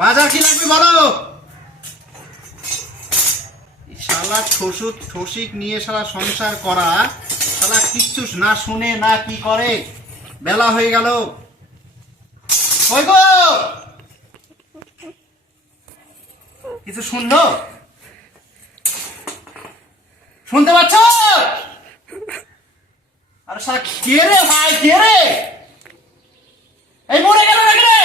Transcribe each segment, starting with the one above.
বাজার কি লাগবে বলো? শালা ঠসুক ঠসিক নিয়ে সারা সংসার করা, শালা কিচ্ছু না শুনে না কি করে? বেলা হয়ে গেল। কিছু শুনলো? শুনতে পাচ্ছ? আর শালা কে রে ভাই, কে রে? এই মরে গেল নাকি রে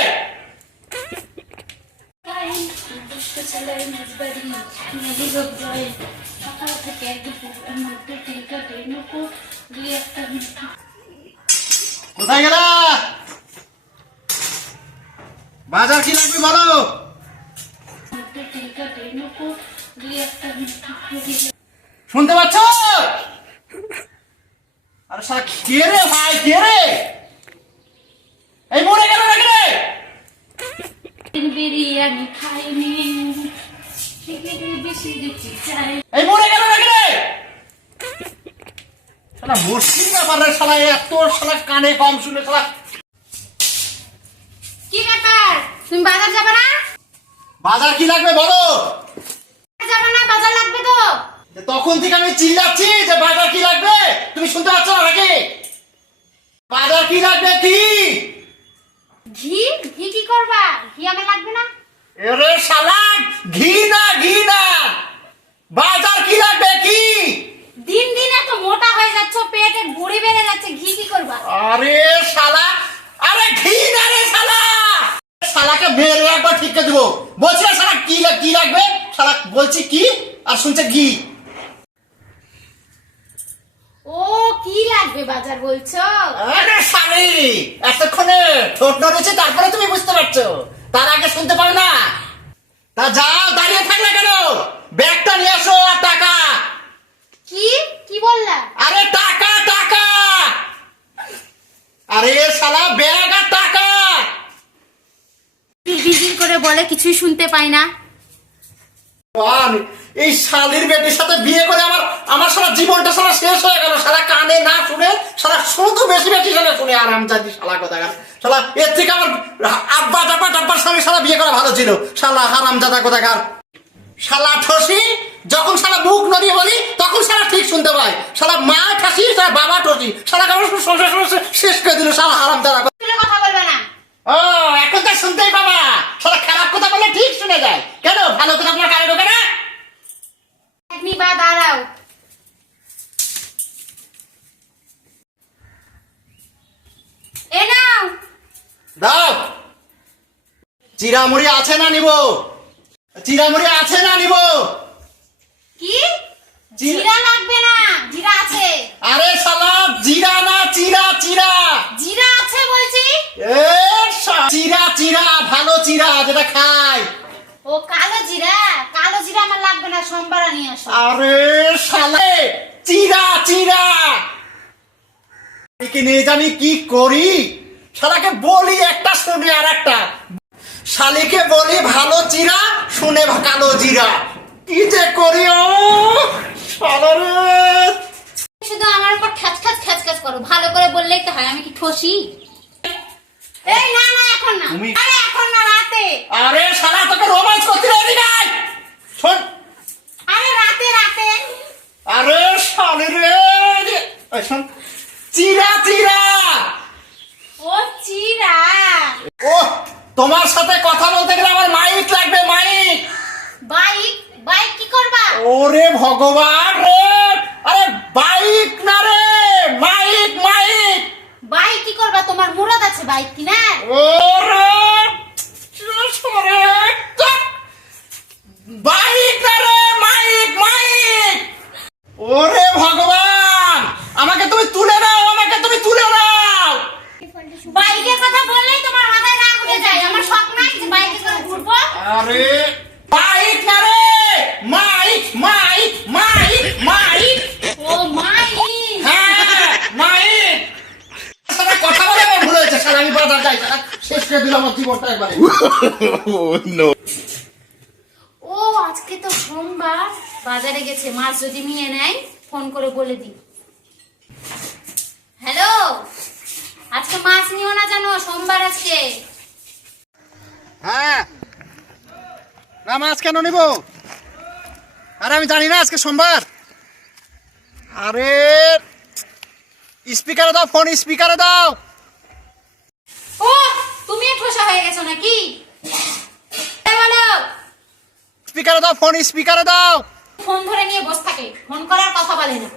সকাল থেকে দুপুরের মধ্যে তিনটা ট্রেনকো দুই একটা কোথায় গেলা? বাজার কি লাগবে বলো? শুনতে পাচ্ছ? আরে শালা কে রে ভাই? কে রে? এই মরে বিরিয়ানি খাইনি। বেশি দেখি চাই। এই মরে গেল নাকি রে? শালা মুশকিল ব্যাপার রে শালা এত শালা কানে কম শুনে শালা। কি ব্যাপার? তুমি বাজার যাবে না? বাজার কি লাগবে বলো? যাবে না বাজার লাগবে তো। তখন থেকে আমি চিল্লাচ্ছি যে বাজার কি লাগবে? তুমি শুনতে পাচ্ছ না নাকি? বাজার কি লাগবে কি ঘি ঘি কি করবা ঘি আমার লাগবে না এরে শালা ঘি না ঘি না। বাজার কি লাগবে কি? দিন দিন এত মোটা হয়ে যাচ্ছে পেটে বুড়ি বেড়ে যাচ্ছে ঘি কি করবা? আরে শালা আরে ঘি না রে শালা। শালাকে মেরে একবার ঠিক করে দেবো। বলছি না শালা কি কি লাগবে? শালা বলছি কি আর শুনছে ঘি। ও কি লাগবে বাজার বলছো? আরে শালি এতক্ষণে ঠোঁট নড়েছে তারপরে তুমি বুঝতে পারছ। তার আগে শুনতে পারো না। তা যাও দাঁড়িয়ে থাকলে কেন? ব্যাগটা নিয়ে আসো আর টাকা। কি? কি বললা? আরে টাকা টাকা। আরে শালা ব্যাগ আর টাকা। বিজির করে বলে কিছুই শুনতে পাই না। এই শালির বেটির সাথে বিয়ে করে আমার আমার সারা জীবনটা সারা শেষ হয়ে গেল। সারা কানে না শুনে সারা শুধু বেশি বেশি শুনে শুনে আরাম জানি শালা কথা শালা, এর থেকে আমার আব্বা টাব্বা টাব্বার সঙ্গে সারা বিয়ে করা ভালো ছিল। শালা হারাম জাদা কোথাকার শালা ঠসি, যখন সারা মুখ নদী বলি, তখন সারা ঠিক শুনতে পাই শালা মা ঠাসি সারা বাবা ঠসি। সারা কেমন শেষ করে দিল, শালা হারাম জাদা তুলে কথা বলবে না ও এখন তো শুনতেই পাবা শালা খারাপ কথা বলে ঠিক শুনে যায় কেন ভালো কথা আপনার কানে ঢোকে না আপনি বা দাঁড়াও এ নাও দাও চিরামুড়ি আছে না নিব? চিরামুড়ি আছে না নিব? কি? জিরা- লাগবে না জিরা আছে। আরে শালা জিরা না চিরা চিরা। জিরা আছে বলছি। এ চিরা চিরা ভালো চিরা যেটা খাই। ও কালো জিরা? কালো জিরা আমার লাগবে না সোমবার নিয়ে আসো। আরে শালে চিরা চিরা। একে নিয়ে যে আমি কি করি? শালাকে বলি একটা শুনে আর একটা শালিকে বলি ভালো চিরা শুনে কালো জিরা। কি যে করি ও শুধু আমার উপর খ্যাচ খ্যাচ খ্যাচ খ্যাচ করো। ভালো করে বললেই তো হয় আমি কি ঠসি? এই না না এখন না। তুমি- আরে এখন না রাতে। আরে শালা তোকে রোমান্স করতে রে দিগাই শোন। আরে রাতে রাতে। আরে শালি রে। এই শোন। চিরা চিরা। ও চিরা। ও তোমার সাথে কথা বলতে গেলে আমার মাইক লাগবে মাইক। বাইক? বাইক কি করবা? ওরে ভগবান রে। আরে বাইক না রে মাইক মাইক। বাইক কি করবা? তোমার মুরদ আছে বাইক কি কিনা ওরে সরে বাইক না রে মাইক মাইক। ওরে ভগবান আমাকে তুমি তুলে নাও আমাকে তুমি তুলে নাও বাইকের কথা বললেই তোমার মাথায় রাগ উঠে যায় আমার শখ নাই যে বাইকে করে ঘুরবো আরে মাইক না রে! Mike Mike Mike Mike! ও মাই হ্যাঁ মাইক! সারা কথা বলে আমার ভুল হয়েছে সারা আমি বাজার যাই সারা শেষ করে দিলাম আমার জীবনটা একবারে oh no. ও আজকে তো সোমবার। বাজারে গেছে মাছ যদি নিয়ে নেয় ফোন করে বলে দিই। হ্যালো? আজকে মাছ মাছ নিও না জানো সোমবার আজকে। হ্যাঁ মাছ কেন নিব? আরে আমি জানি না আজকে সোমবার। আরে স্পিকারে দাও ফোন স্পিকারে দাও। ও তুমি ঠোসা হয়ে গেছো নাকি? স্পিকারে দাও ফোন স্পিকারে দাও। ফোন ধরে নিয়ে বসে থাকে ফোন করার কথা বলে না।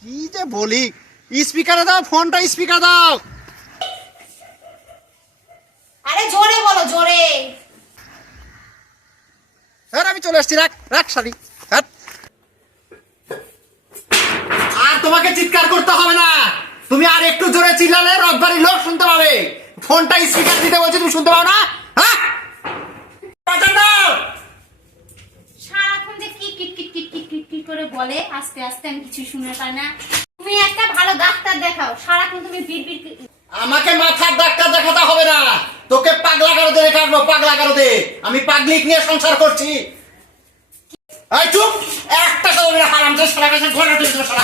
কি যে বলি স্পিকারে দাও ফোনটা স্পিকার দাও। আরে জোরে বলো জোরে। চলে আসছি রাখ রাখ শাড়ি। আর তোমাকে চিৎকার করতে হবে না। তুমি আর একটু জোরে চিল্লালে রথবাড়ির লোক শুনতে পাবে। ফোনটা স্পিকার দিতে বলছি তুমি শুনতে পাও না? হ্যাঁ? সারাক্ষণ যে কি কিট কিট কিট কিট কিট কিট করে বলে আস্তে আস্তে আমি কিছু শুনে পাই না। তুমি একটা ভালো ডাক্তার দেখাও সারাক্ষণ তুমি বিড় বিড় আমাকে মাথার ডাক্তার দেখাতে হবে না। তোকে পাগলা কারোতে রেখে আসব পাগলা কারোতে আমি পাগলিক নিয়ে সংসার করছি। এই চুপ! একটা হারাম যে সারা কাছে ঘোরা তুই সারা